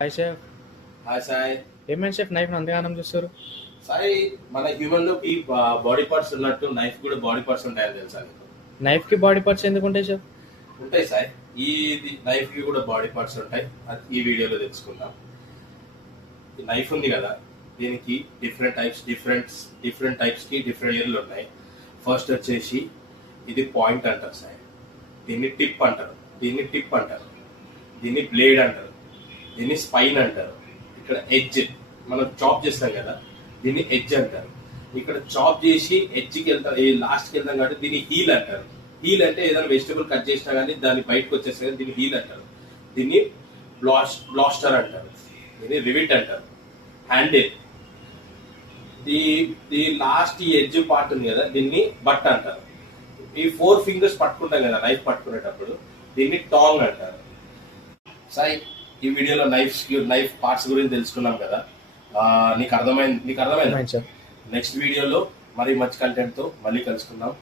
Hi chef. Hi Sai. ఏమైంది chef knife అంతగానం చూస్తారు? సాయి, మన హ్యూమన్ లోకి బాడీ పార్ట్స్ ఉన్నట్టు నైఫ్ కూడా బాడీ పార్ట్స్ ఉంటాయని తెలుసా నీకు? నైఫ్ కి బాడీ పార్ట్స్ ఎందుకు ఉంటాయి షెఫ్? ఉంటాయి సాయి. ఈ నైఫ్ కి కూడా బాడీ పార్ట్స్ ఉంటాయి. అది ఈ వీడియోలో తెలుసుకుందాం. ఈ నైఫ్ ఉంది కదా, దీనికి డిఫరెంట్ టైప్స్ కి డిఫరెంట్ ఇయర్లు ఉన్నాయి. ఫస్ట్ వచ్చేసి ఇది పాయింట్ అంటారు సాయి, దీన్ని టిప్ అంటారు, దీన్ని బ్లేడ్ అంటారు, దీన్ని స్పైన్ అంటారు. ఇక్కడ ఎడ్జ్ మనం చాప్ చేస్తాం కదా, దీన్ని ఎడ్జ్ అంటారు. ఇక్కడ చాప్ చేసి ఎడ్జ్కి వెళ్తాం, లాస్ట్కి వెళ్తాం కాబట్టి దీన్ని హీల్ అంటారు. హీల్ అంటే ఏదైనా వెజిటబుల్ కట్ చేసినా కానీ దాన్ని బయటకు వచ్చేస్తే కానీ దీన్ని హీల్ అంటారు. దీన్ని బ్లాస్టర్ అంటారు, దీన్ని రివిట్ అంటారు. హ్యాండిల్, ది లాస్ట్ ఈ ఎడ్జ్ పార్ట్ ఉంది కదా, దీన్ని బట్ అంటారు. ఈ 4 ఫింగర్స్ పట్టుకుంటాం కదా నైఫ్ పట్టుకునేటప్పుడు, దీన్ని టాంగ్ అంటారు. సాయి, ఈ వీడియోలో నైఫ్ పార్ట్స్ గురించి తెలుసుకున్నాం కదా. నీకు అర్థమైంది? షెఫ్ నెక్స్ట్ వీడియోలో మరి మంచి కంటెంట్ తో మళ్ళీ కలుసుకుందాం.